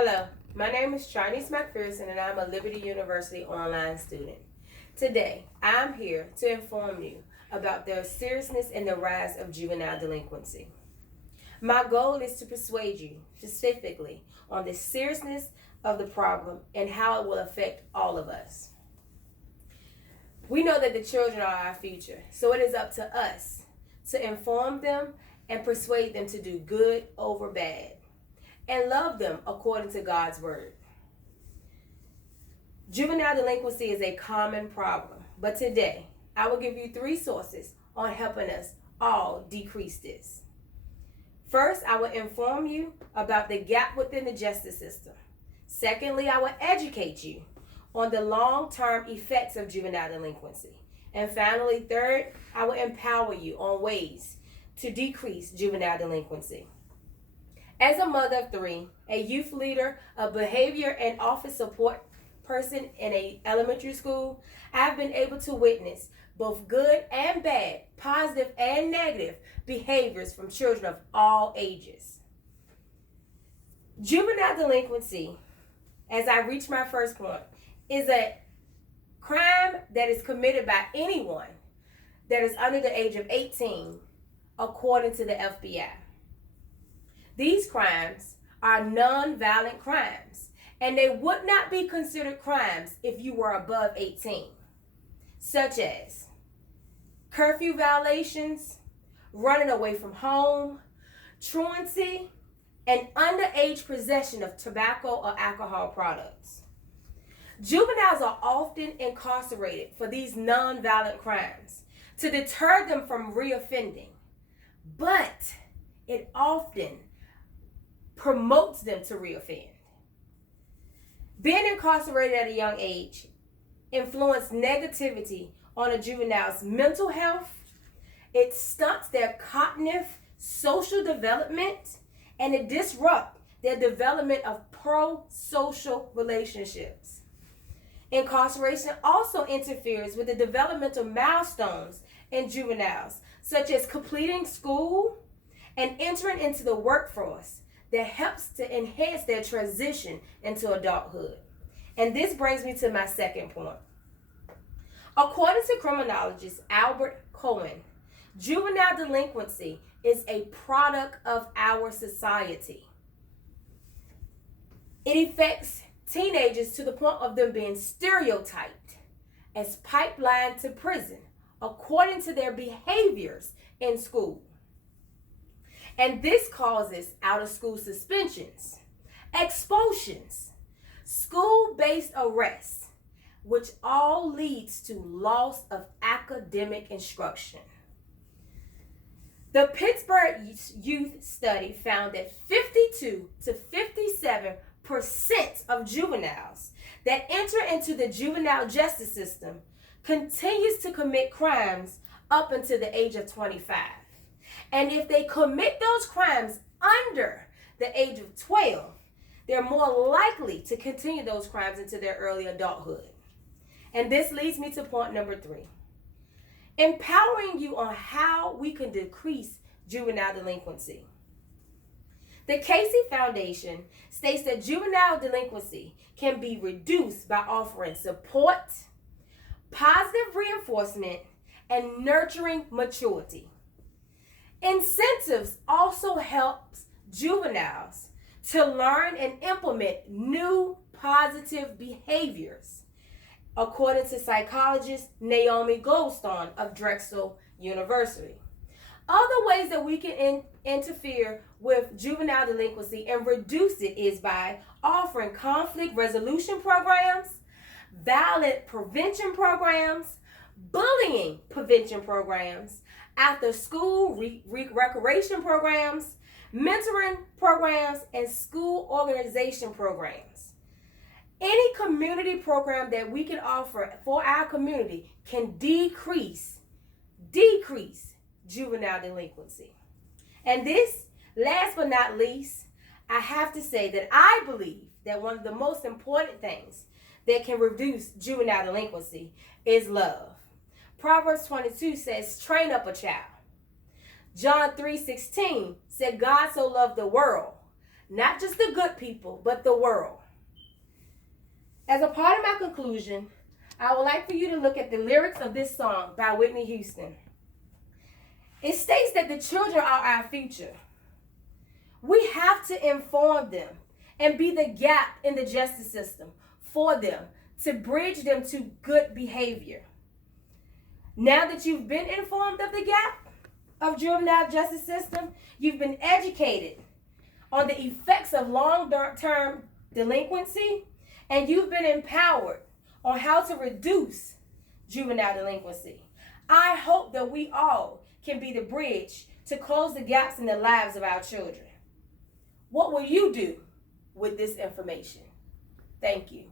Hello, my name is Charnese McPherson and I'm a Liberty University online student. Today, I'm here to inform you about the seriousness and the rise of juvenile delinquency. My goal is to persuade you specifically on the seriousness of the problem and how it will affect all of us. We know that the children are our future, so it is up to us to inform them and persuade them to do good over bad and love them according to God's word. Juvenile delinquency is a common problem, but today I will give you 3 sources on helping us all decrease this. First, I will inform you about the gap within the justice system. Secondly, I will educate you on the long-term effects of juvenile delinquency. And finally, third, I will empower you on ways to decrease juvenile delinquency. As a mother of 3, a youth leader, a behavior and office support person in an elementary school, I've been able to witness both good and bad, positive and negative behaviors from children of all ages. Juvenile delinquency, as I reach my first point, is a crime that is committed by anyone that is under the age of 18, according to the FBI. These crimes are non-violent crimes, and they would not be considered crimes if you were above 18, such as curfew violations, running away from home, truancy, and underage possession of tobacco or alcohol products. Juveniles are often incarcerated for these non-violent crimes to deter them from reoffending, but it often promotes them to reoffend. Being incarcerated at a young age influences negativity on a juvenile's mental health. It stunts their cognitive, social development, and it disrupts their development of pro-social relationships. Incarceration also interferes with the developmental milestones in juveniles, such as completing school and entering into the workforce, that helps to enhance their transition into adulthood. And this brings me to my second point. According to criminologist Albert Cohen, juvenile delinquency is a product of our society. It affects teenagers to the point of them being stereotyped as pipelined to prison according to their behaviors in school. And this causes out-of-school suspensions, expulsions, school-based arrests, which all leads to loss of academic instruction. The Pittsburgh Youth Study found that 52 to 57% of juveniles that enter into the juvenile justice system continues to commit crimes up until the age of 25. And if they commit those crimes under the age of 12, they're more likely to continue those crimes into their early adulthood. And this leads me to point number 3. Empowering you on how we can decrease juvenile delinquency. The Casey Foundation states that juvenile delinquency can be reduced by offering support, positive reinforcement, and nurturing maturity. Incentives also helps juveniles to learn and implement new positive behaviors, according to psychologist Naomi Goldstone of Drexel University. Other ways that we can interfere with juvenile delinquency and reduce it is by offering conflict resolution programs, violent prevention programs, bullying prevention programs, after school recreation programs, mentoring programs, and school organization programs. Any community program that we can offer for our community can decrease juvenile delinquency. And this, last but not least, I have to say that I believe that one of the most important things that can reduce juvenile delinquency is love. Proverbs 22 says, train up a child. John 3:16 said, God so loved the world not just the good people, but the world. As a part of my conclusion, I would like for you to look at the lyrics of this song by Whitney Houston. It states that the children are our future. We have to inform them and be the gap in the justice system for them to bridge them to good behavior. Now that you've been informed of the gap of juvenile justice system, you've been educated on the effects of long-term delinquency, and you've been empowered on how to reduce juvenile delinquency. I hope that we all can be the bridge to close the gaps in the lives of our children. What will you do with this information? Thank you.